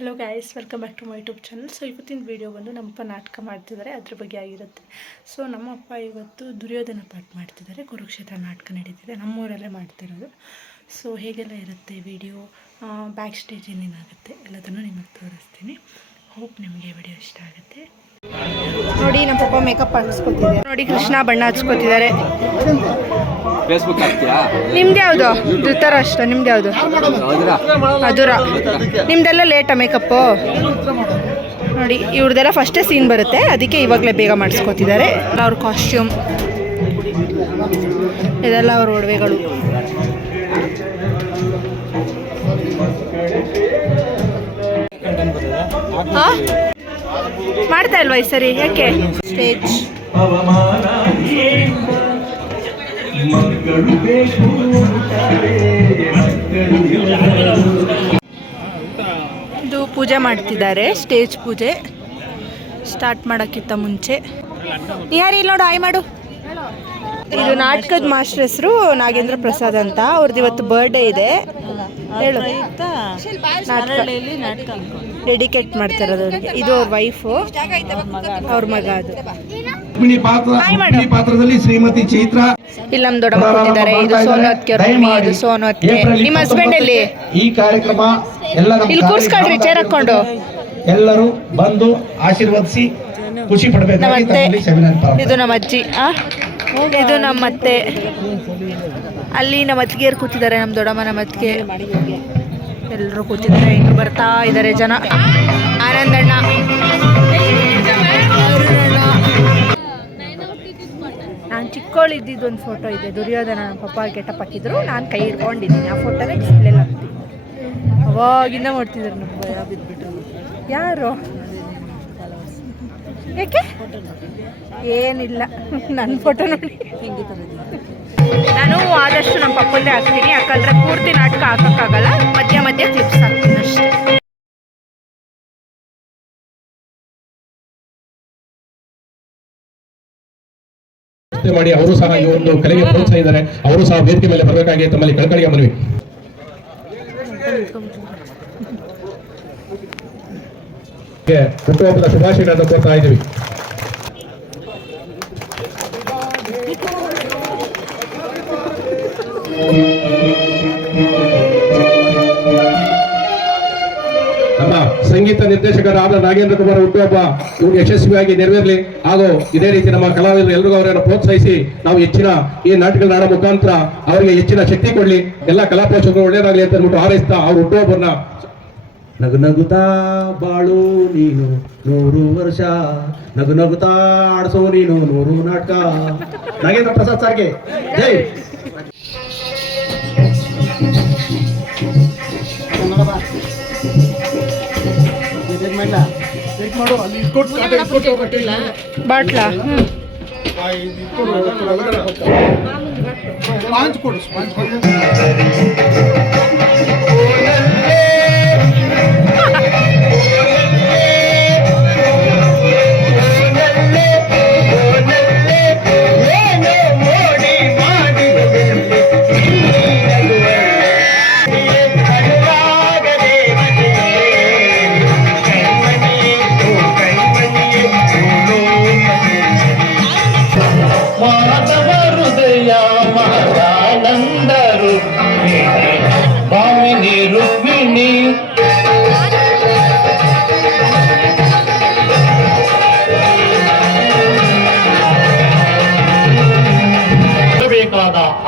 Hello guys, welcome back to my YouTube channel. So ಇವತ್ತಿನ video ಬಂದು ನಮ್ಮಪ್ಪ ನಾಟಕ ಮಾಡ್ತಿದ್ದಾರೆ, ಅದ್ರ ಬಗ್ಗೆ ಆಗಿರುತ್ತೆ. ಸೊ ನಮ್ಮಪ್ಪ ಇವತ್ತು ದುರ್ಯೋಧನ ಪಾಠ ಮಾಡ್ತಿದ್ದಾರೆ. ಕುರುಕ್ಷೇತ್ರ ನಾಟಕ ನಡೀತಿದೆ, ನಮ್ಮೂರಲ್ಲೇ ಮಾಡ್ತಿರೋದು. ಸೊ ಹೇಗೆಲ್ಲ ಇರುತ್ತೆ ವಿಡಿಯೋ, ಬ್ಯಾಕ್ ಸ್ಟೇಜ್ ಏನೇನಾಗುತ್ತೆ ಎಲ್ಲದನ್ನು ನಿಮಗೆ ತೋರಿಸ್ತೀನಿ. ಹೋಪ್ ನಿಮಗೆ ವಿಡಿಯೋ ಇಷ್ಟ ಆಗುತ್ತೆ. ನೋಡಿ, ನಮ್ಮ ಪಪ್ಪ ಮೇಕಪ್ ಹಾಕ್ಸ್ಕೊತಿದ್ದಾರೆ. ನೋಡಿ, ಕೃಷ್ಣ ಬಣ್ಣ ಹಚ್ಕೋತಿದ್ದಾರೆ. ಫೇಸ್ಬುಕ್ ಹಾಕ್ತೀರಾ? ನಿಮ್ದು ಯಾವುದು? ಧೃತರಾಷ್ಟ್ರ. ನಿಮ್ದು ಯಾವುದು? ಮಧುರ. ನಿಮ್ದೆಲ್ಲ ಲೇಟಾ ಮೇಕಪ್ಪು? ನೋಡಿ, ಇವ್ರದ್ದೆಲ್ಲ ಫಸ್ಟೇ ಸೀನ್ ಬರುತ್ತೆ, ಅದಕ್ಕೆ ಇವಾಗಲೇ ಬೇಗ ಮಾಡಿಸ್ಕೊತಿದ್ದಾರೆ. ಅವ್ರ ಕಾಸ್ಟ್ಯೂಮ್ ಇದೆಲ್ಲ ಅವ್ರ ಒಡವೆಗಳು. ಮಾಡ್ತಾ ಇಲ್ವಾ ಈ ಸರಿ? ಯಾಕೆ? ಸ್ಟೇಜ್ ಇದು ಪೂಜೆ ಮಾಡ್ತಿದ್ದಾರೆ. ಸ್ಟೇಜ್ ಪೂಜೆ ಸ್ಟಾರ್ಟ್ ಮಾಡೋಕ್ಕಿಂತ ಮುಂಚೆ ಯಾರು ಇಲ್ಲ ನೋಡು, ಆಯ್ ಮಾಡು. ಇದು ನಾಟಕದ ಮಾಸ್ಟರ್ ಹೆಸರು ನಾಗೇಂದ್ರ ಪ್ರಸಾದ್ ಅಂತ. ಅವ್ರದ್ದು ಇವತ್ತು ಬರ್ಡೇ ಇದೆ. ಹೇಳು. ನಾಟಕ ಡೆಡಿಕೇಟ್ ಮಾಡ್ತಾರದು ಅವ್ರಿಗೆ. ಇದು ಅವ್ರ ವೈಫು, ಅವ್ರ ಮಗ. ಅದು ಪಾತ್ರದಲ್ಲಿ ಶ್ರೀಮತಿ ಚೈತ್ರ. ಇಲ್ಲಿ ನಮ್ಮ ದೊಡ್ಡಮ್ಮ ಕೂತಿದ್ದಾರೆ. ಇದು ಸೋನು ಅತ್ಗೆ, ಇದು ಸೋನು ಅತ್ಗೆ. ನಿಮ್ಮ ಹಸ್ಬೆಂಡ್ ಎಲ್ಲಿ? ಈ ಕಾರ್ಯಕ್ರಮ ಇಲ್ಲಿ ಕೂರ್ಸ್ಕೊಳ್ರಿ, ಚೇರ್ ಹಾಕೊಂಡು. ಎಲ್ಲರೂ ಬಂದು ಆಶೀರ್ವದಿಸಿ ಖುಷಿ ಪಡಬೇಕು. ನಮ್ಮತ್ತೆ, ಇದು ನಮ್ಮ ಅಜ್ಜಿ, ಇದು ನಮ್ಮ ಅತ್ತೆ. ಅಲ್ಲಿ ನಮ್ಮ ಅತ್ತಿಗೆಯರು ಕೂತಿದ್ದಾರೆ, ನಮ್ಮ ದೊಡ್ಡಮ್ಮ, ನಮ್ಮ ಅತ್ತಿಗೆ ಎಲ್ಲರೂ ಕೂತಿದ್ದಾರೆ. ಇನ್ನು ಬರ್ತಾ ಇದ್ದಾರೆ ಜನ. ಆನಂದಣ್ಣ, ನಾನು ಚಿಕ್ಕವಳಿದ್ದಿದ್ದು ಒಂದು ಫೋಟೋ ಇದೆ. ದುರ್ಯೋಧನ ನಮ್ಮ ಪಪ್ಪ ಗೆಟಪ್ ಹಾಕಿದ್ರು, ನಾನು ಕೈ ಹಿಡ್ಕೊಂಡಿದ್ದೀನಿ. ಆ ಫೋಟೋನೇ ಡಿಸ್ಪ್ಲೇಲಿ ಹಾಕ್ತೀನಿ. ಅವಾಗಿಂದ ಮಾಡ್ತಿದ್ರು ನಮ್ಮ ಭಯ ಬಿದ್ದುಬಿಟ್ರು. ಯಾರು? ಯಾಕೆ? ಏನಿಲ್ಲ, ನನ್ನ ಫೋಟೋ ನೋಡಿ. ನಾನು ಆದಷ್ಟು ನಮ್ಮ ಪಪ್ಪಂದೇ ಹಾಕ್ತೀನಿ, ಯಾಕಂದರೆ ಪೂರ್ತಿ ನಾಟಕ ಹಾಕೋಕ್ಕಾಗಲ್ಲ. ಮಧ್ಯ ಮಧ್ಯ ಕ್ಲಿಪ್ಸ್ ಹಾಕ್ತೀನಿ ಅಷ್ಟೇ. ಮಾಡಿ ಅವರು ಸಹ ಈ ಒಂದು ಕಲೆಗೆ ಪ್ರೋತ್ಸಾಹಿಸಿದ್ದಾರೆ. ಅವರು ಸಹ ವೇದಿಕೆ ಮೇಲೆ ಬರಬೇಕಾಗಿ ತಮ್ಮಲ್ಲಿ ಕಳಕಳಿಗೆ ಮನವಿ. ಹುಟ್ಟುಹಬ್ಬದ ಶುಭಾಶಯಗಳನ್ನು ಕೋರ್ತಾ ಇದ್ದೀವಿ. ನಮ್ಮ ಸಂಗೀತ ನಿರ್ದೇಶಕರಾದ ನಾಗೇಂದ್ರ ಕುಮಾರ್ ಹುಟ್ಟುಹಬ್ಬ ಯಶಸ್ವಿಯಾಗಿ ನೆರವೇರಲಿ. ಹಾಗೂ ಇದೇ ರೀತಿ ನಮ್ಮ ಕಲಾವಿದರು ಎಲ್ಲರಿಗೂ ಅವರನ್ನು ಪ್ರೋತ್ಸಾಹಿಸಿ ನಾವು ಹೆಚ್ಚಿನ ಈ ನಾಟಕಗಳ ಆಡೋ ಮುಖಾಂತರ ಅವರಿಗೆ ಹೆಚ್ಚಿನ ಶಕ್ತಿ ಕೊಡ್ಲಿ. ಎಲ್ಲ ಕಲಾ ಪೋಷಕರು ಒಳ್ಳೆಯದಾಗಲಿ ಅಂತ ಅಂದ್ಬಿಟ್ಟು ಹಾರೈಸ್ತಾ ಅವ್ರ ಹುಟ್ಟುಹಬ್ಬನ ನಗು ನಗುತ್ತಾ ಬಾಳು ನೀನು 100 ವರ್ಷ, ನಗು ನಗುತ್ತಾ ಆಡಿಸೋ ನೀನು 100 ನಾಟಕ. ನಾಗೇಂದ್ರ ಪ್ರಸಾದ್ ಸರ್ಗೆ ಜೈ. ಬಾಟ್ಲಾ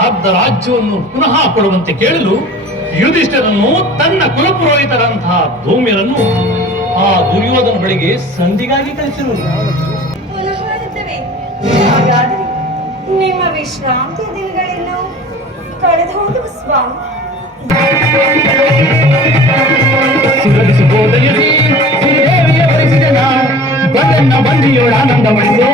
ಅರ್ಧ ರಾಜ್ಯವನ್ನು ಪುನಃ ಕೊಡುವಂತೆ ಕೇಳಲು ಯುಧಿಷ್ಠಿರನು ತನ್ನ ಕುಲಪುರೋಹಿತರಂತಹ ಧೂಮ್ಯರನ್ನು ಆ ದುರ್ಯೋಧನ ಬಳಿಗೆ ಸಂಧಿಗಾಗಿ ಕಳಿಸಿರುವುದು. ನಿಮ್ಮ ವಿಶ್ರಾಂತಿ ದಿನಗಳೆಲ್ಲೋ ಕಳೆದು ಹೋದವು ಸ್ವಾಮಿ. ಶ್ರೀದೇವಿಯ ಬಯಸಿದನ ಬಂದನ್ನ ಬಂದಿಯೋಳ ಆನಂದಪಡಿಸು,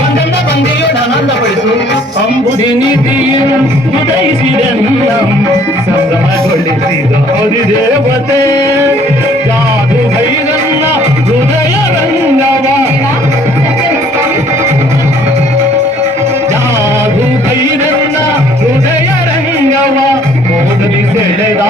ಬಂದನ್ನ ಬಂದಿಯೋಳ ಆನಂದಪಡಿಸು. ಅಂಬುದಿ ನೀತಿಯನ್ನು ಉದಯಿಸಿದೆನ್ನ ಸಂಭ್ರಮಗೊಳಿಸಿದ ಅಧಿದೇವತೆ. ಯಾರು ಭೈರನ್ನ ಹೃದಯ ರಂಗವ, ಯಾರು ಭೈರನ್ನ ಹೃದಯ ರಂಗವ ಮೋದರಿ ಸೆಳೆದ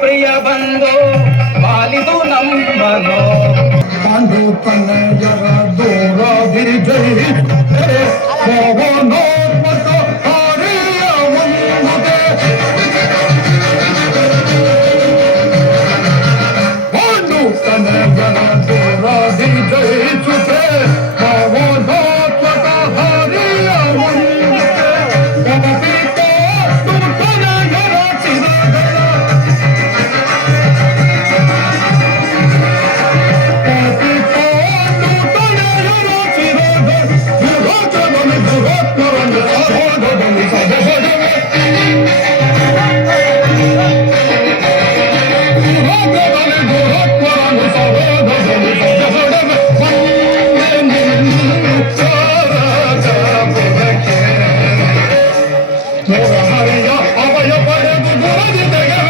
ಪ್ರಿಯ ಬಂದು ಪಾಲಿದು ನಮ್ಮನು ಪಾಂಡು ತನಯರ ದೂರದಿ ಜಯಿಸುತ್ತೆ ಪವನೋತ್ಮಕ ಹರಿಯ ಒಂದುಗೆ ಪಾಂಡು ತನಯರ ದೂರದಿ ಜಯಿಸುತ್ತೆ ಪವನೋತ್ಮಕ ಹರಿಯ ಒಂದುಗೆ ಪವಿತ್ರ ತನಯರ ಚಿರಗಳ ಹರಿಯ ಅಭಯ ಪಡೆದು ಗುರುದಿ ತೆಗೆದ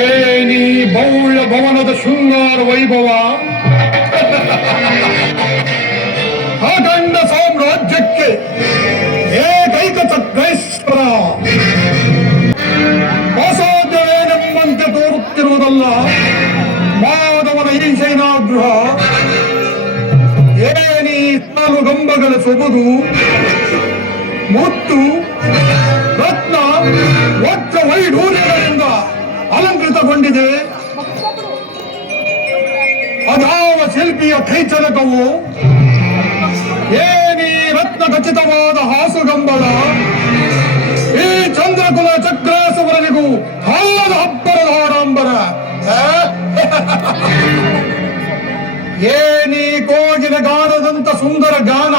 ಏನಿ ಬೌಳ ಭವನದ ಶೃಂಗಾರ ವೈಭವ ಅಖಂಡ ಸಾಮ್ರಾಜ್ಯಕ್ಕೆ ಏಕೈಕ ಚಕ್ರೇಶ್ವರ ಅಸಾಧ್ಯವೇನೆಂಬಂತೆ ತೋರುತ್ತಿರುವುದಲ್ಲ ಮಾಧವನ ಈ ಶೈನಾಗೃಹ ಏನಿ ಸಾಲು ಗಂಬಗಳ ಸೊಬಗು ಮುತ್ತು ರತ್ನ ವಜ್ರ ವೈಢೂರ್ಯಗಳಿಂದ ಅಲಂಕೃತಗೊಂಡಿದೆ. ಅದಾವ ಶಿಲ್ಪಿಯ ಕೈಚಲಕವು ಏನಿ ರತ್ನ ಖಚಿತವಾದ ಹಾಸುಗಂಬಳ ಈ ಚಂದ್ರಕುಲ ಚಕ್ರಾಸುವರನಿಗೂ ಹಲ್ಲದ ಹಬ್ಬರದ ಆಡಂಬರ ಏನಿ ಕೋಗಿಲ ಗಾನದಂತ ಸುಂದರ ಗಾನ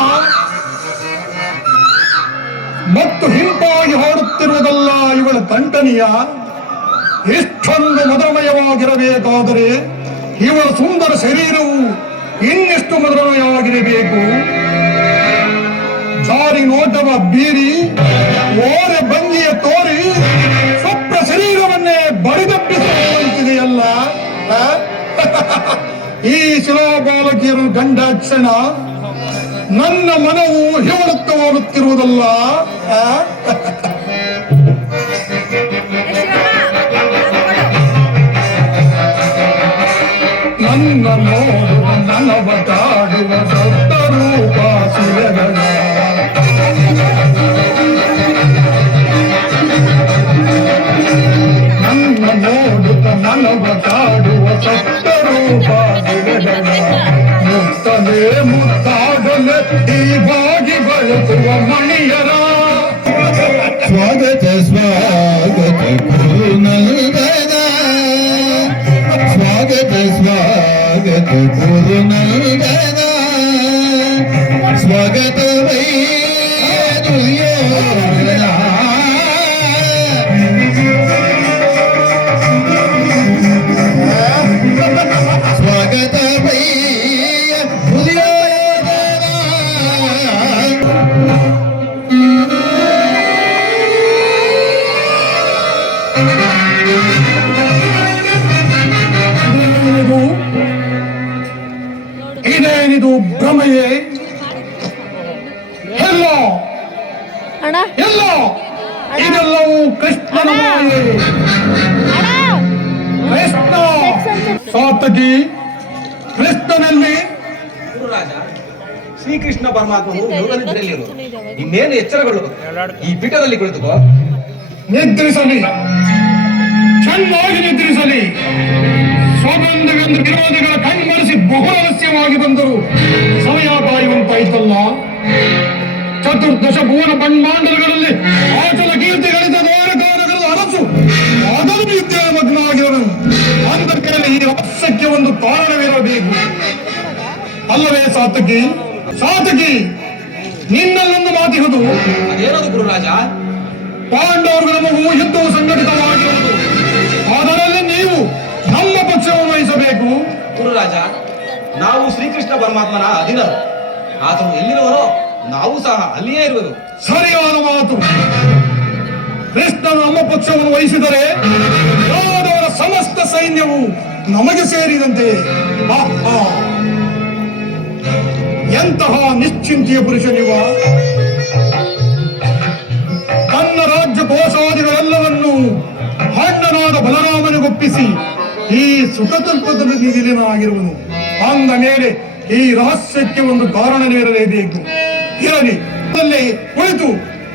ಮತ್ತು ಹಿಂಪಾಗಿ ಹಾಡುತ್ತಿರುವುದಲ್ಲ ಇವಳ ತಂಟನೆಯ. ಇಷ್ಟೊಂದು ಮಧುರಮಯವಾಗಿರಬೇಕಾದರೆ ಇವಳ ಸುಂದರ ಶರೀರವು ಇನ್ನೆಷ್ಟು ಮಧುರಮಯವಾಗಿರಬೇಕು. ಜಾರಿ ನೋಟವ ಬೀರಿ ಓರೆ ಭಂಗಿಯ ತೋರಿ ಸ್ವಪ್ನ ಶರೀರವನ್ನೇ ಬಡಿದಪ್ಪಿಸುವಂತಿದೆಯಲ್ಲ. ಈ ಶಿಲಾಬಾಲಕಿಯರು ಗಂಡಾಕ್ಷಣ ನನ್ನ ಮನವು ಹಿವಳುತ್ತವಾಗುತ್ತಿರುವುದಲ್ಲ. ನನ್ನ ನೋಡುವ ನನವಟಾಡುವ ದೊಡ್ಡ ರೂಪ ಶಿಲೆಗಳ ನನ್ನ ನೋಡುತ್ತ ನನವಟಾಡುವ ಸತ್ತ ರೂಪ ಶಿಲೆಗಳ ಮುತ್ತಲೇ ಮುತ್ತಾಡಲೆ ಹೀಗಾಗಿ ಬಳಸುವ ಮಣಿಯರ ಸ್ವಾಗತ ಸ್ವಾಗತ ಗುರುನಲ್ಗದ ಸ್ವಾಗತ ಸ್ವಾಗತ ಗುರುನಲ್ಗದ ಸ್ವಾಗತವೈ ದುರ್ಯೋಧನ ಸ್ವಾಗತವೈ ದುರ್ಯೋಧನ. ಇದೇನಿದು ಭ್ರಮೆಯೇ? ಎಲ್ಲ ಎಲ್ಲ ಇದೆಲ್ಲವೂ ಕೃಷ್ಣನ ಮಾಯೆ. ಕೃಷ್ಣ ಸಾತಕಿ ಕೃಷ್ಣನಲ್ಲಿ ಗುರುರಾಜ ಶ್ರೀಕೃಷ್ಣ ಪರಮಾತ್ಮನು ಯೋಗನಿದ್ರೆಯಲ್ಲಿರು. ಇನ್ನೇನು ಎಚ್ಚರಗಳು ಈ ಪೀಠದಲ್ಲಿ ಕುಳಿತುಕೋ. ನಿದ್ರಿಸಲಿ, ಚೆನ್ನಾಗಿ ನಿದ್ರಿಸಲಿ. ಸ್ವಬಂಧುವೆಂದು ವಿರೋಧಿಗಳ ಕಣ್ಮರೆಸಿ ಬಹುರಹಸ್ಯವಾಗಿ ಬಂದರು ಸಮಯ ಕಾಯುವಂತಾಯ್ತಲ್ಲ. ಚತುರ್ದಶ ಭುವನ ಬ್ರಹ್ಮಾಂಡಗಳಲ್ಲಿ ಆಚಲ ಕೀರ್ತಿ ಗಳಿತ ದ್ವಾರಕಾನಗರದ ಅರಸು ಅದನ್ನು ವಿದ್ಯಾಮಗ್ನ ಆಗಿರುವನು. ಅಂದರಲ್ಲಿ ಈ ರಹಸ್ಯಕ್ಕೆ ಒಂದು ಕಾರಣವಿರಬೇಕು ಅಲ್ಲವೇ ಸಾತಕಿ? ಸಾತಕಿ, ನಿನ್ನಲ್ಲೊಂದು ಮಾತಿಹುದು. ಅದೇನದು ಗುರುರಾಜ? ಪಾಂಡವರು ನಮಗೂ ಯುದ್ಧವು ಸಂಘಟಿತವಾಗಿರುವುದು. ಅದರಲ್ಲಿ ನೀವು ನಮ್ಮ ಪಕ್ಷವನ್ನು ವಹಿಸಬೇಕು. ಗುರುರಾಜ, ನಾವು ಶ್ರೀಕೃಷ್ಣ ಪರಮಾತ್ಮನ ಅಧೀನರು. ಆತನು ಎಲ್ಲಿರುವನೋ ನಾವು ಸಹ ಅಲ್ಲಿಯೇ ಇರುವುದು. ಸರಿಯಾದ ಮಾತು. ಕೃಷ್ಣನು ನಮ್ಮ ಪಕ್ಷವನ್ನು ವಹಿಸಿದರೆ ಯಾದವರ ಸಮಸ್ತ ಸೈನ್ಯವು ನಮಗೆ ಸೇರಿದಂತೆ. ಎಂತಹ ನಿಶ್ಚಿಂತೆಯ ಪುರುಷನಿವ. ತನ್ನ ರಾಜ್ಯ ಕೋಶಾದಿಗಳೆಲ್ಲವನ್ನೂ ಹಣ್ಣನಾದ ಬಲರಾಮನಿಗೊಪ್ಪಿಸಿ ಈ ಸುಖತಲ್ಪದಲ್ಲಿ ವಿಲೀನನಾಗಿರುವನು. ಅಂದ ಮೇಲೆ ಈ ರಹಸ್ಯಕ್ಕೆ ಒಂದು ಕಾರಣವಿರಲೇಬೇಕು. ಇರಲಿ, ಅಲ್ಲೇ ಕುಳಿತು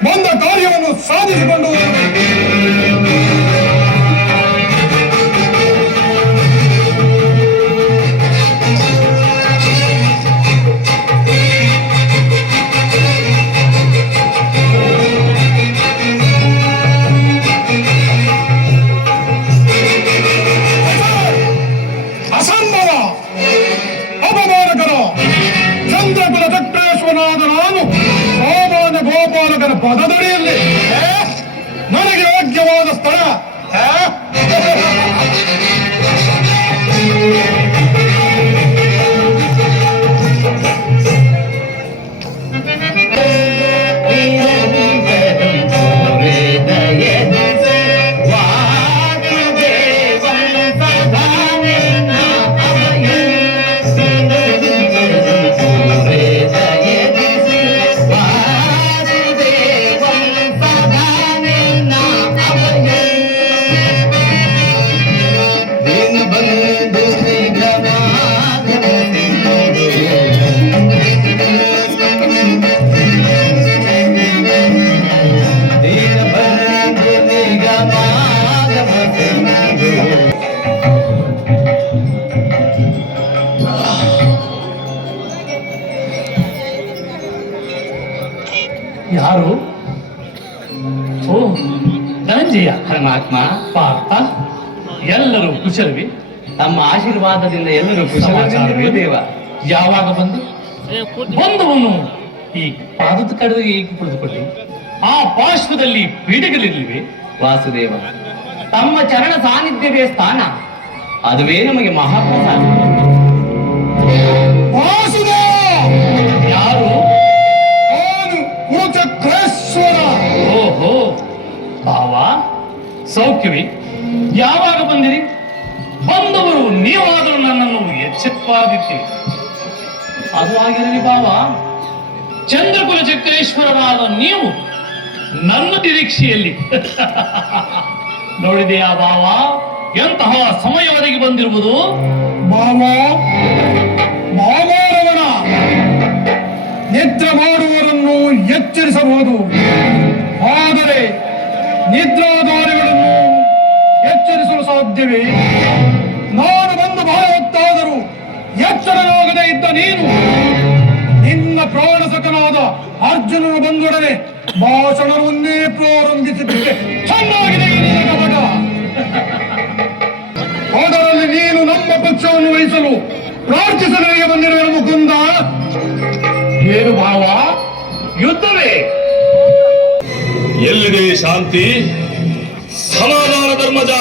ಬಂದ ಕಾರ್ಯವನ್ನು ಸಾಧಿಸಿಕೊಂಡು ಅಸಂಭವ ಅಪಮಾನಕರ ಚಂದ್ರಕುಲ ಚಕ್ರೇಶ್ವರನಾದ ನಾನು ಸಾಮಾನ್ಯ ಗೋಪಾಲಕರ ಪದದಡಿಯಲ್ಲಿ ನನಗೆ ಯೋಗ್ಯವಾದ ಸ್ಥಳ ಯಾರು? ಓ, ಧನಂಜಯ. ಪರಮಾತ್ಮ, ಪಾರ್ಥ, ಎಲ್ಲರೂ ಕುಶಲವೇ? ತಮ್ಮ ಆಶೀರ್ವಾದದಿಂದ ಎಲ್ಲರೂ ಕುಶಲವೇ ದೇವ. ಯಾವಾಗ ಬಂದವನು ಈ ಪಾದದ ಕಡೆಗೆ ಏಕೆ ಕುಳಿತುಕೊಳ್ಳಿ? ಆ ಪಾರ್ಶ್ವದಲ್ಲಿ ಪೀಠಗಳಿರಲಿವೆ? ವಾಸುದೇವ, ತಮ್ಮ ಚರಣ ಸಾನ್ನಿಧ್ಯವೇ ಸ್ಥಾನ, ಅದುವೇ ನಮಗೆ ಮಹಾಪ್ರಸಾದ. ಯಾರು? ಚಕ್ರೇಶ್ವರ. ಓಹೋ, ಭಾವ, ಸೌಖ್ಯವೇ? ಯಾವಾಗ ಬಂದಿರಿ? ಬಂದವರು ನೀವಾದರೂ ನನ್ನನ್ನು ಎಚ್ಚೆತ್ತವಾದಿದ್ದೀರಿ. ಅದು ಆಗಿರಲಿ ಭಾವ, ಚಂದ್ರಕುಲ ಚಕ್ರೇಶ್ವರರಾದ ನೀವು ನನ್ನ ನಿರೀಕ್ಷೆಯಲ್ಲಿ ನೋಡಿದೆಯಾ ಭಾವ? ಎಂತಹ ಸಮಯವರೆಗೆ ಬಂದಿರುವುದು? ಮಾಮಾರವನ ನಿದ್ರೆ ಮಾಡುವವರನ್ನು ಎಚ್ಚರಿಸಬಹುದು, ಆದರೆ ನಿದ್ರಾಧಾರಿಗಳನ್ನು ಎಚ್ಚರಿಸಲು ಸಾಧ್ಯವೇ? ನಾನು ಬಂದು ಬಹಳ ಹೊತ್ತಾದರೂ ಎಚ್ಚರನಾಗದೇ ಇದ್ದ ನೀನು ನಿನ್ನ ಪ್ರಾಣಸಕನಾದ ಅರ್ಜುನನು ಬಂದೊಡನೆ ಭಾಷಣವನ್ನೇ ಪ್ರಾರಂಭಿಸಿದ್ದೆ. ಚೆನ್ನಾಗಿದೆ ಈ ನಿನ್ನ ಕಪಟ. ಅದರಲ್ಲಿ ನೀನು ನಮ್ಮ ಪಕ್ಷವನ್ನು ವಹಿಸಲು ಪ್ರಾರ್ಥಿಸಲಿಗೆ ಬಂದಿರುವ ಮುಕುಂದ. ಏನು ಭಾವ, ಯುದ್ಧವೇ? ಎಲ್ಲಿದೆ ಶಾಂತಿ, ಸಮಾಧಾನ, ಧರ್ಮಜ?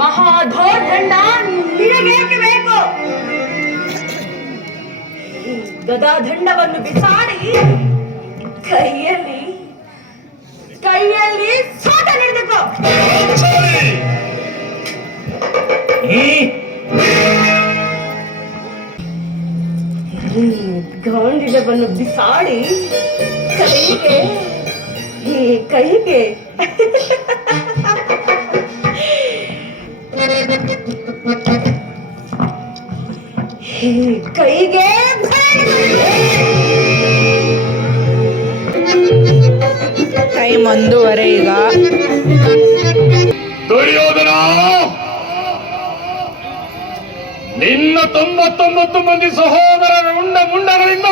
ಮಹಾಧೋರ್ದಂಡ ನಿನಗೇಕೆ ಬೇಕು? ಗದಾದಂಡವನ್ನು ಬಿಸಾಡಿ ಕೈಯಲ್ಲಿ ಸೋಟ ಹಿಡಿದಕ್ಕೋ. ಗಾಂಡಿಲವನ್ನು ಬಿಸಾಡಿ ಕೈಗೆ ಕೈಗೆ ಟೈಮ್ 1:30 ಈಗ. ದುರ್ಯೋಧನ, ನಿನ್ನ 99 ಮಂದಿ ಸಹೋದರರ ಮುಂಡಗಳಿಂದ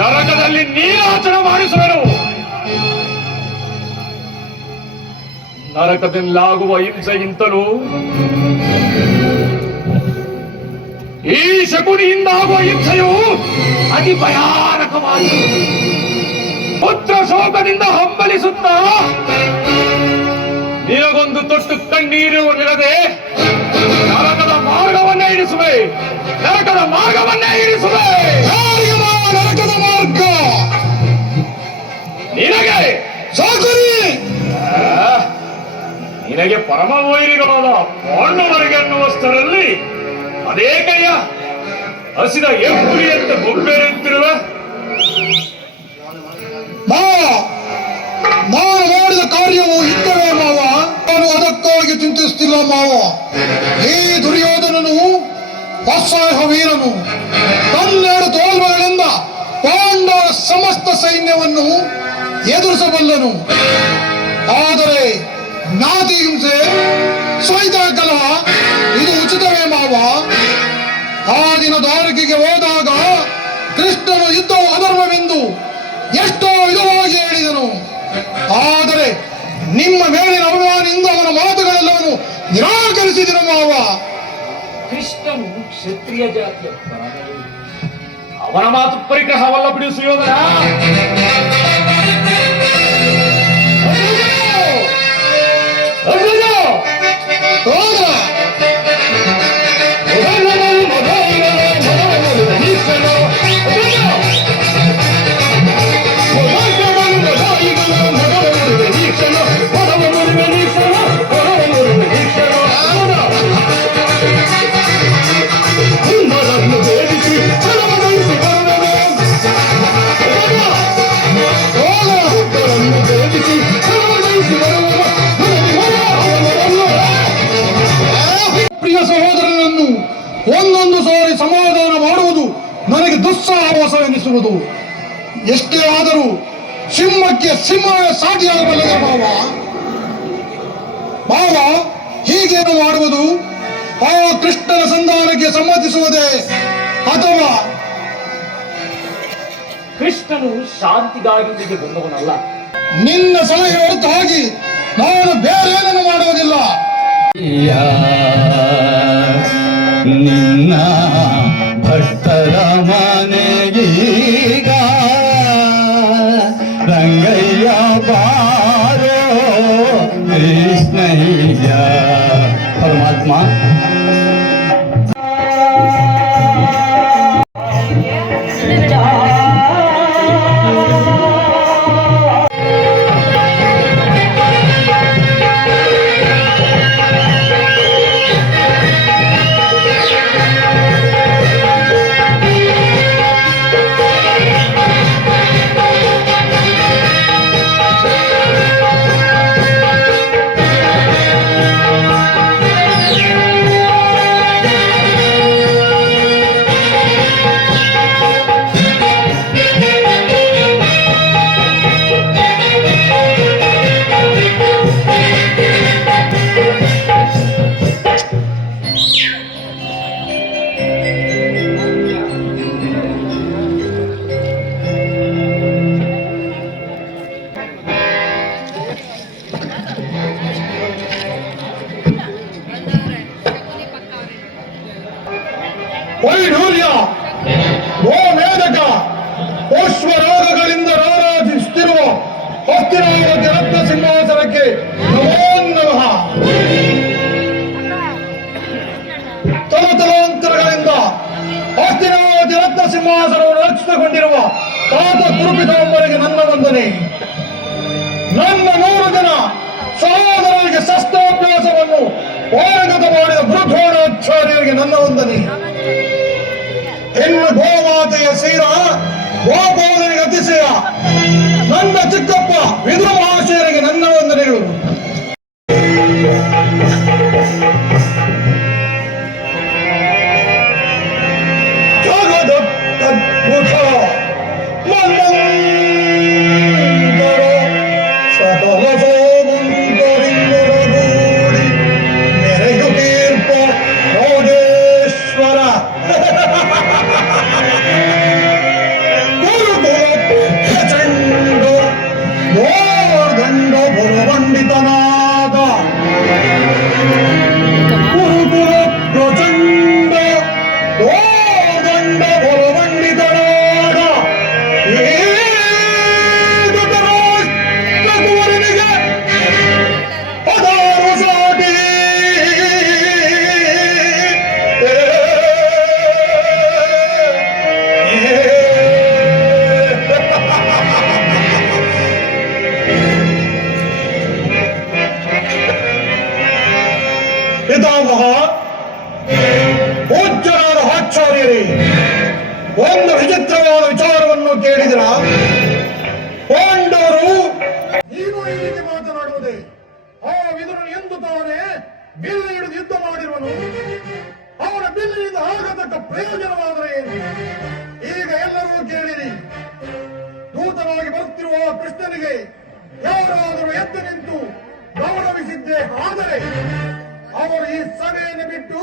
ನರಕದಲ್ಲಿ ನೀರಾಚರಣೆ ಮಾಡಿಸುವೆನು. ನರಕದಲ್ಲಾಗುವ ಹಿಂಸೆಗಿಂತಲೂ ಈ ಶಕುನಿಯಿಂದ ಆಗುವ ಹಿಂಸೆಯು ಅತಿ ಭಯಾನಕವಾಗಿದೆ. ಪುತ್ರ ಶೋಕದಿಂದ ಹಂಬಲಿಸುತ್ತಾ ನಿನಗೊಂದು ತೊಟ್ಟು ಕಣ್ಣೀರು ನಿಲ್ಲದೆ ನರಕದ ಮಾರ್ಗವನ್ನೇ ಇರಿಸುವೆ. ನರಕದ ಮಾರ್ಗವನ್ನೇ ಇರಿಸುವೆ. ನರಕದ ಮಾರ್ಗ ನಿನಗೆ ಸಾಕರಿ. ನಿನಗೆ ಪರಮ ವೈರಿಗಳಾದ ಪಾಂಡವರಿಗೆ ಅನ್ನುವಷ್ಟರಲ್ಲಿ ಅದೇ ಕೈಯ ಹಸಿದ ಎಪ್ಪುರಿಯಂತೆ ಬೊಬ್ಬೆರೆಯುತ್ತಿರುವ ಮಾವ, ನಾನು ಮಾಡಿದ ಕಾರ್ಯವು ಇದ್ದವೇ ಮಾವ. ನಾನು ಅದಕ್ಕಾಗಿ ಚಿಂತಿಸುತ್ತಿಲ್ಲ ಮಾವ. ಈ ದುರ್ಯೋಧನನು ಅಸಹ್ಯ ವೀರನು. ತನ್ನೆರಡು ತೋಳ್ಬಲಗಳಿಂದ ಪಾಂಡವರ ಸಮಸ್ತ ಸೈನ್ಯವನ್ನು ಎದುರಿಸಬಲ್ಲನು. ಆದರೆ ಜ್ಞಾತಿ ಹಿಂಸೆ, ಸ್ವೈತ ಕಲಹ ಇದು ಉಚಿತವೇ ಮಾವ. ಆ ದಿನ ದ್ವಾರಕೆಗೆ ಹೋದಾಗ ಕೃಷ್ಣನು ಯುದ್ಧವು ಅಧರ್ಮವೆಂದು ಎಷ್ಟೋ ವಿಧವಾಗಿ ಹೇಳಿದನು. ಆದರೆ ನಿಮ್ಮ ಮೇಲಿನ ಅಭಿಮಾನದಿಂದ ಅವನ ಮಾತುಗಳೆಲ್ಲವನ್ನು ನಿರಾಕರಿಸಿದನು ಮಾವ. ಕೃಷ್ಣನು ಕ್ಷತ್ರಿಯ ಜಾತಿಯ ಪರಮವೈರಿ. ಅವನ ಮಾತು ಪರಿಗ್ರಹವಲ್ಲ ಬಿಡು ಸುಯೋಧನ. ಪ್ರಿಯ ಸಹೋದರನನ್ನು ಒಂದೊಂದು ಸಾರಿ ಸಮಾಧಾನ ಮಾಡುವುದು ನನಗೆ ದುಸ್ಸಾಹಸವೆನಿಸುವುದು. ಎಷ್ಟೇ ಆದರೂ ಸಿಂಹಕ್ಕೆ ಸಿಂಹ ಸಾಟಿಯಾಗಬಲ್ಲದ ಮಾವ. ಮಾವ ಹೀಗೇನು ಮಾಡುವುದು? ಆ ಕೃಷ್ಣನ ಸಂಧಾನಕ್ಕೆ ಸಮ್ಮತಿಸುವುದೇ ಅಥವಾ? ಕೃಷ್ಣನು ಶಾಂತಿಗಾಗಿ ಇಲ್ಲಿಗೆ ಬಂದವನಲ್ಲ. ನಿನ್ನ ಸಲಹೆ ಹೊರತಾಗಿ ನಾನು ಬೇರೇನನ್ನು ಮಾಡುವುದಿಲ್ಲ. ನಿನ್ನ ಭಕ್ತರ ಮನೆಗೀಗ ರಂಗಯ್ಯ ಬಾರೋ ಕೃಷ್ಣಯ್ಯ ಪರಮಾತ್ಮ. ವೈಢೂರ್ಯ, ಓ ಮೇಧಕ, ಪುಷ್ಪರಾಗಗಳಿಂದ ರಾರಾಜಿಸುತ್ತಿರುವ ಹಸ್ತಿನಾವತಿ ರತ್ನ ಸಿಂಹಾಸನಕ್ಕೆ ನಮೋ ನಮಃ. ತಲತಲಾಂತರಗಳಿಂದ ಹಸ್ತಿನಾವತಿ ರತ್ನ ಸಿಂಹಾಸನವನ್ನು ರಕ್ಷಿಸಿಕೊಂಡಿರುವ ತಾತ ಕುರುಪಿತಾಂಬರಿಗೆ ನನ್ನ ವಂದನೆ. ನನ್ನ 100 ಜನ ಸಹೋದರರಿಗೆ ಶಸ್ತ್ರಾಭ್ಯಾಸವನ್ನು ಪಾರಗತ ಮಾಡಿದ ಬೃಹದ್ರೋಣಾಚಾರ್ಯರಿಗೆ ನನ್ನ ವಂದನೆ. ಹೆಣ್ಣು ಗೋಮಾತೆಯ ಸೀರ ಗೋಪಾಲನಿಗೆ ಅತಿಶಯ ನನ್ನ ಚಿಕ್ಕಪ್ಪ ವಿದುರ ಮಹಾಶಯರಿಗೆ ನನ್ನ ವಂದನೆಗಳು. ಜಗದದ್ಭುತ ಮನ್ವಂತರ ಸಕಲ ಸೋಮಂತರಿಂದೊಡಗೂಡಿ ಮೆರೆಯುತ್ತೀರ್ಪ ಯೋಗೇಶ್ವರ ಪ್ರಚಂಡ ಗೋರ್ದಂಡ ಬಲವಂಡಿತನಾದ ಗುರುಕುಲ ಪ್ರಚಂಡ ಗೋರ್ದಂಡ ಬಲವಂಡಿತನಾದ ಈ ಧೃತರಾಷ್ಟ್ರಕುವರನಿಗೆ ಪದಾರು ಸಾಟಿ ಪಿತಾಮಹ ಪೂಜ್ಯರಾದ ಆಚಾರ್ಯರೇ, ಒಂದು ವಿಚಿತ್ರವಾದ ವಿಚಾರವನ್ನು ಕೇಳಿದ್ರ? ಪಾಂಡವರು ನೀನು ಈ ರೀತಿ ಮಾತನಾಡುವುದೇ? ಆ ವಿದುರನು ಎಂದು ತಾನೇ ಬಿಲ್ಲು ಹಿಡಿದು ಯುದ್ಧ ಮಾಡಿರುವನು. ಅವನ ಬಿಲ್ಲಿನಿಂದ ಆಗತಕ್ಕ ಪ್ರಯೋಜನವಾದರೆ ಏನು? ಈಗ ಎಲ್ಲರೂ ಕೇಳಿರಿ. ದೂತನಾಗಿ ಬರುತ್ತಿರುವ ಕೃಷ್ಣನಿಗೆ ಯಾರಾದರೂ ಎದ್ದು ನಿಂತು ಗೌರವಿಸಿದ್ದೇ ಆದರೆ ಅವರು ಈ ಸಭೆಯನ್ನು ಬಿಟ್ಟು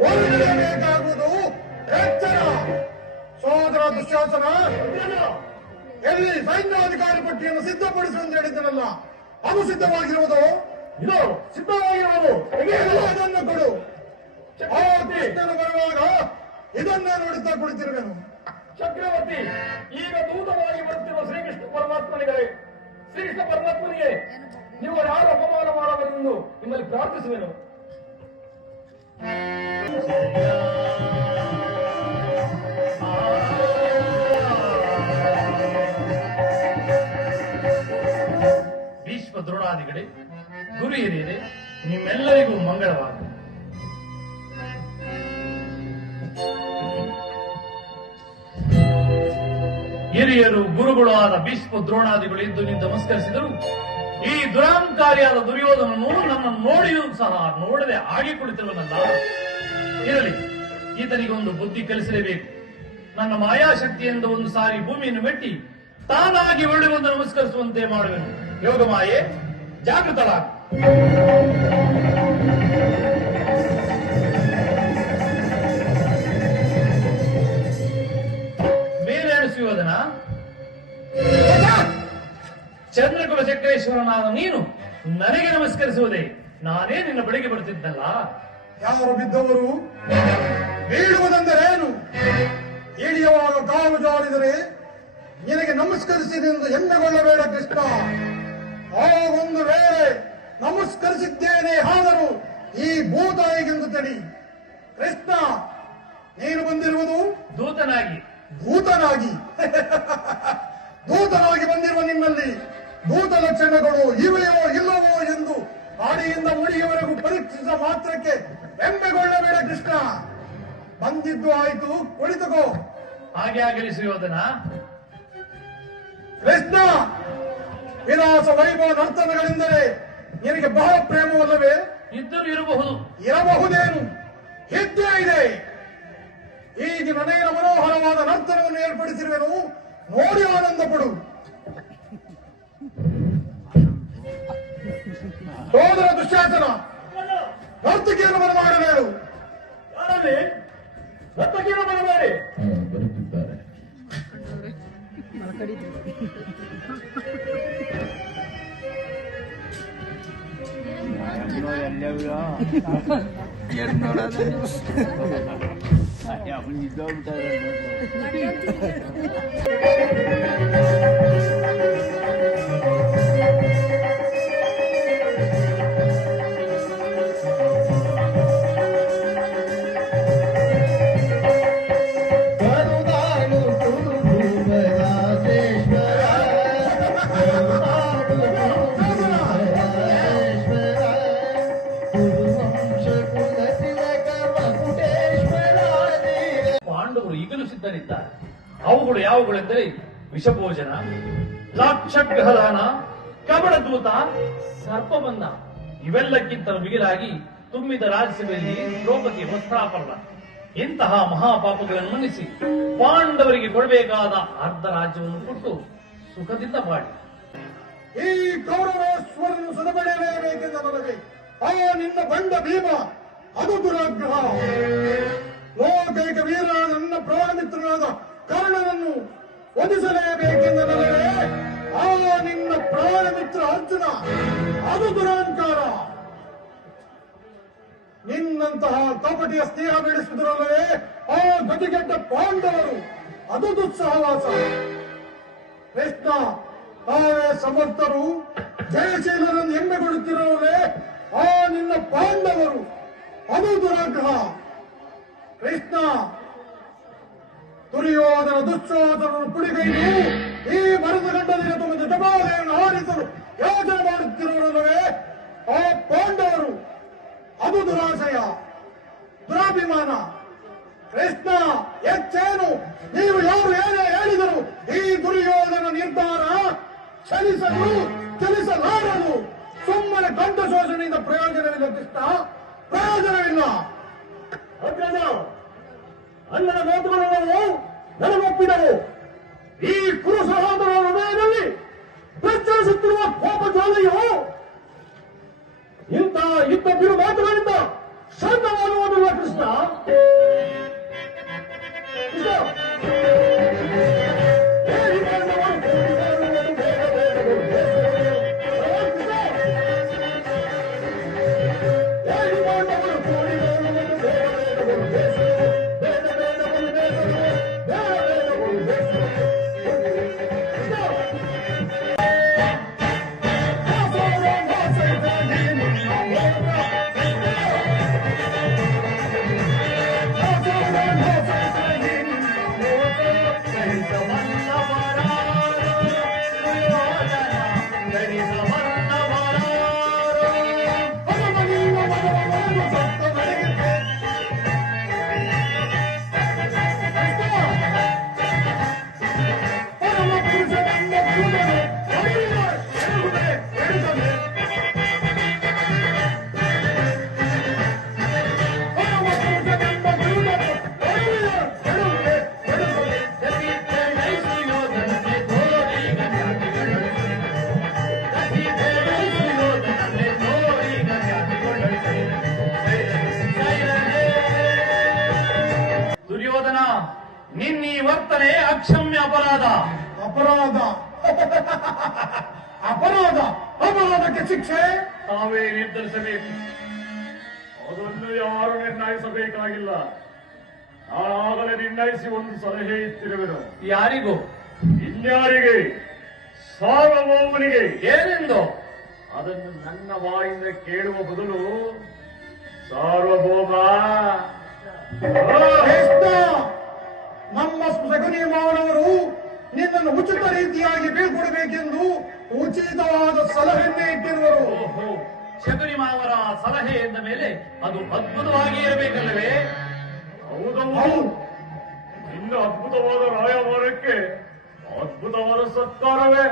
ಹೊರಡಬೇಕಾಗುವುದು ಎಚ್ಚರ. ಸೋದರ ದುಶ್ಯಾಸನ, ಎಲ್ಲಿ ಸೈನ್ಯಾಧಿಕಾರಿ ಪಟ್ಟಿಯನ್ನು ಸಿದ್ಧಪಡಿಸುವಂತ ಹೇಳಿದ್ದನಲ್ಲ, ಅದು ಸಿದ್ಧವಾಗಿರುವುದು? ಇದು ಸಿದ್ಧವಾಗಿರುವುದು. ಅದನ್ನು ಕೊಡು. ಆ ಕೃಷ್ಣನು ಬರುವಾಗ ಇದನ್ನೇ ನೋಡುತ್ತಾ ಕುಳಿತಿರುವೆನು. ಚಕ್ರವರ್ತಿ, ಈಗ ದೂತವಾಗಿ ಬರುತ್ತಿರುವ ಶ್ರೀಕೃಷ್ಣ ಪರಮಾತ್ಮನಿಗೆ ನೀವು ಯಾರು ಅಪಮಾನ ಮಾಡಬಾರದೆಂದು ನಿಮ್ಮಲ್ಲಿ ಪ್ರಾರ್ಥಿಸುವೆನು. ಭೀಷ್ಮ ದ್ರೋಣಾದಿಗಳೇ, ಗುರು ಹಿರಿಯರೇ, ನಿಮ್ಮೆಲ್ಲರಿಗೂ ಮಂಗಳವಾಗಲಿ. ಹಿರಿಯರು ಗುರುಗಳು ಆದ ಭೀಷ್ಮ ದ್ರೋಣಾದಿಗಳು ಎದ್ದು ನಿಂತು ನಮಸ್ಕರಿಸಿದರು. ಈ ದುರಾಂಕಾರಿಯಾದ ದುರ್ಯೋಧನನು ನನ್ನನ್ನು ನೋಡಿಯೂ ಸಹ ನೋಡದೆ ಆಗಿ ಕುಳಿತಿರುವನಲ್ಲ. ಇರಲಿ, ಈತನಿಗೊಂದು ಬುದ್ಧಿ ಕಲಿಸಲೇಬೇಕು. ನನ್ನ ಮಾಯಾಶಕ್ತಿಯಿಂದ ಒಂದು ಸಾರಿ ಭೂಮಿಯನ್ನು ಮೆಟ್ಟಿ ತಾನಾಗಿ ಒಳ್ಳೆಯೊಂದು ನಮಸ್ಕರಿಸುವಂತೆ ಮಾಡುವೆನು. ಯೋಗ ಮಾಯೆ, ಜಾಗೃತಳಾಗ. ಮೇಲೆ ಅನಿಸುವುದನ ಚಂದ್ರಕುಲ ಚಕ್ರೇಶ್ವರನಾದ ನೀನು ನನಗೆ ನಮಸ್ಕರಿಸುವುದೇ? ನಾನೇ ನಿನ್ನ ಬಳಿಗೆ ಬರುತ್ತಿದ್ದಲ್ಲ. ಯಾರು ಬಿದ್ದವರು? ಬೀಳುವುದೆಂದರೇನು? ಇಳಿಯುವಾಗ ಕಾಲು ಜಾರಿದರೆ ನಿನಗೆ ನಮಸ್ಕರಿಸಿದೆ ಎಂದು ಹೆಮ್ಮೆಗೊಳ್ಳಬೇಡ ಕೃಷ್ಣ. ಆ ಒಂದು ವೇಳೆ ನಮಸ್ಕರಿಸಿದ್ದೇನೆ ಆದರೂ ಈ ಭೂತಾಯಿಗೆಂದು ತಡಿ. ಕೃಷ್ಣ, ನೀನು ಬಂದಿರುವುದು ದೂತನಾಗಿ. ದೂತನಾಗಿ ದೂತನಾಗಿ ಬಂದಿರುವ ನಿನ್ನಲ್ಲಿ ಭೂತ ಲಕ್ಷಣಗಳು ಇವೆಯೋ ಇಲ್ಲವೋ ಎಂದು ಆಡಿಯಿಂದ ಮುಡಿಯವರೆಗೂ ಪರೀಕ್ಷಿಸಿದ ಮಾತ್ರಕ್ಕೆ ಹೆಮ್ಮೆಗೊಳ್ಳಬೇಡ ಕೃಷ್ಣ. ಬಂದಿದ್ದು ಆಯಿತು, ಕುಳಿತುಕೋ. ಹಾಗೆ ಆಗಲಿ ಸುಯೋಧನ. ಕೃಷ್ಣ, ವಿಲಾಸ ವೈಭವ ನರ್ತನಗಳೆಂದರೆ ನಿನಗೆ ಬಹಳ ಪ್ರೇಮವಲ್ಲವೇ? ಇದ್ದರೂ ಇರಬಹುದು. ಇರಬಹುದೇನು? ಇದ್ದೇ ಇದೆ. ಈಗ ನನಗಿನ ಮನೋಹರವಾದ ನರ್ತನವನ್ನು ಏರ್ಪಡಿಸಿರುವೆನು, ನೋಡಿ ಆನಂದ ಪಡು. ಸೋದರ ದುಶ್ಯಾಸನ, ನರ್ತಕಿಯನ್ನು ಬರಮಾಡಬೇಡು. ನರ್ತಕಿಯನ್ನು ಬರಬೇಡಿ. ಬರುತ್ತಿದ್ದಾರೆ. ಕರುದಾನು ಪಾಂಡವರು ಈಗಲೂ ಸಿದ್ಧರಿದ್ದಾರೆ. ಅವುಗಳು ಯಾವುಗಳೆಂದರೆ ವಿಷಭೋಜನ, ಲಾಕ್ಷಗ್ರಹದಾನ, ಕಬಡದೂತ, ಸರ್ಪಬಂಧ. ಇವೆಲ್ಲಕ್ಕಿಂತಲೂ ಮಿಗಿಲಾಗಿ ತುಂಬಿದ ರಾಜ್ಯದಲ್ಲಿ ದ್ರೌಪದಿ ವಸ್ತ್ರಾಪರಣ. ಇಂತಹ ಮಹಾಪಾಪಗಳನ್ನು ಮನ್ನಿಸಿ ಪಾಂಡವರಿಗೆ ಕೊಡಬೇಕಾದ ಅರ್ಧ ರಾಜ್ಯವನ್ನು ಕೊಟ್ಟು ಸುಖದಿಂದ ಮಾಡಿ ಈ ಕೌರವೇಶ್ವರನ್ನು ಸದಬಡೆಯಲೇಬೇಕೆಂದ ನನಗೆ ಆ ನಿನ್ನ ಬಂಡ ಭೀಮ ಅದು ದುರಾಗ್ರಹ. ಲೋಕೈಕ ವೀರ ನನ್ನ ಪ್ರಾಣಮಿತ್ರನಾದ ಕರ್ಣನನ್ನು ವಧಿಸಲೇಬೇಕೆಂದ ನನಗೆ ಆ ನಿನ್ನ ಪ್ರಾಣಮಿತ್ರ ಅರ್ಜುನ ಅದು ದುರಹಂಕಾರ. ನಿನ್ನಂತಹ ಕಪಟಿಯ ಸ್ನೇಹ ಬೆಳೆಸಿದರಲ್ಲವೇ ಆ ಗತಿಗೆಟ್ಟ ಪಾಂಡವರು ಅದು ದುಸ್ಸಹವಾಸ. ಕೃಷ್ಣ ತಾವೇ ಸಮರ್ಥರು ಜಯಶೀಲರನ್ನು ಹೆಮ್ಮೆಗೊಳ್ಳುತ್ತಿರಲೇ ಆ ನಿನ್ನ ಪಾಂಡವರು ಅದು ದುರಾಗ್ರಹ. ಕೃಷ್ಣ ದುರ್ಯೋಧನ ದುಶ್ಶೋಧನನ್ನು ಪುಡಿಗೈದು ಈ ಮರದ ಗಂಡದಿಂದ ತುಂಬಿದ ಜಪಾಲೆಯನ್ನು ಆಡಿಸಲು ಯೋಚನೆ ಮಾಡುತ್ತಿರುವಲ್ಲವೇ ಆ ಪಾಂಡವರು ಅದು ದುರಾಶಯ, ದುರಾಭಿಮಾನ. ಕೃಷ್ಣ ಹೆಚ್ಚೇನು ನೀವು ಯಾರು ಏನೇ ಹೇಳಿದರು ಈ ದುರ್ಯೋಧನ ನಿರ್ಧಾರ ಚಲಿಸಲಾರದು. ಸುಮ್ಮನೆ ಕಂಠ ಶೋಷಣೆಯಿಂದ ಪ್ರಯೋಜನವಿಲ್ಲ ಕೃಷ್ಣ, ಪ್ರಯೋಜನವಿಲ್ಲ. ಅಗ್ರಜ, ಅಣ್ಣನ ಮಾತುಗಳನ್ನು ನನಗೊಪ್ಪಿದವು. ಈ ಕುರು ಸಹೋದರ ಹೃದಯದಲ್ಲಿ ಪ್ರಚರಿಸುತ್ತಿರುವ ಕೋಪ ಜ್ವಾಲೆಯು ಇಂಥ ಯುದ್ಧ ಬಿರು ಮಾತುಗಳಿಂದ ಶಾಂತವಾಗುವುದಿಲ್ಲ ಕೃಷ್ಣ. ನಿನ್ನೀ ವರ್ತನೆ ಅಕ್ಷಮ್ಯ ಅಪರಾಧ. ಅಪರಾಧ ಅಪರಾಧ ಅಪರಾಧಕ್ಕೆ ಶಿಕ್ಷೆ ತಾವೇ ನಿರ್ಧರಿಸಬೇಕು. ಅದನ್ನು ಯಾರು ನಿರ್ಣಯಿಸಬೇಕಾಗಿಲ್ಲ. ನಾನಾಗಲೇ ನಿರ್ಣಯಿಸಿ ಒಂದು ಸಲಹೆ ಇತ್ತಿರುವೆನು. ಯಾರಿಗೂ? ಇನ್ಯಾರಿಗೆ? ಸಾರ್ವಭೌಮನಿಗೆ. ಏನೆಂದು? ಅದನ್ನು ನನ್ನ ಬಾಯಿಂದ ಕೇಳುವ ಬದಲು ಸಾರ್ವಭೌಮ ನಮ್ಮ ಸಗಣಿ ಮಾವನವರು ನಿನ್ನನ್ನು ಉಚಿತ ರೀತಿಯಾಗಿ ಬೀಳ್ಕೊಡಬೇಕೆಂದು ಉಚಿತವಾದ ಸಲಹೆಯನ್ನೇ ಇಟ್ಟಿರುವರು. ಶಬರಿ ಮಾವರ ಸಲಹೆ ಎಂದ ಮೇಲೆ ಅದು ಅದ್ಭುತವಾಗಿ ಇರಬೇಕಲ್ಲವೇ? ಹೌದು. ಇನ್ನ ಅದ್ಭುತವಾದ ರಾಯಭಾರಕ್ಕೆ ಅದ್ಭುತವಾದ ಸತ್ಕಾರವೇ.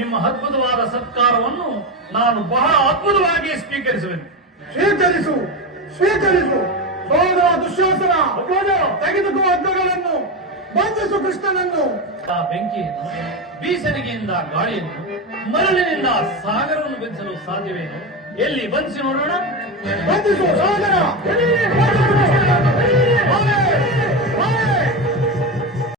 ನಿಮ್ಮ ಅದ್ಭುತವಾದ ಸತ್ಕಾರವನ್ನು ನಾನು ಬಹಳ ಅದ್ಭುತವಾಗಿ ಸ್ವೀಕರಿಸುವೆನು. ಸ್ವೀಕರಿಸು ಸ್ವೀಕರಿಸು. ಸೋದರ ದುಶ್ಯಾಸನ ತೆಗೆದುಕೋ ಹಗ್ಗಗಳನ್ನು, ಬಂಧಿಸು ಕೃಷ್ಣನನ್ನು. ಬೆಂಕಿಯನ್ನು, ಬೀಸಣಿಗೆಯಿಂದ ಗಾಳಿಯನ್ನು, ಮರಳಿನಿಂದ ಸಾಗರವನ್ನು ಬೆಂಚಲು ಸಾಧ್ಯವೇನು? ಎಲ್ಲಿ ಬಂಧಿಸಿ ನೋಡೋಣ. ಬಂಧಿಸು ಸೋದರ.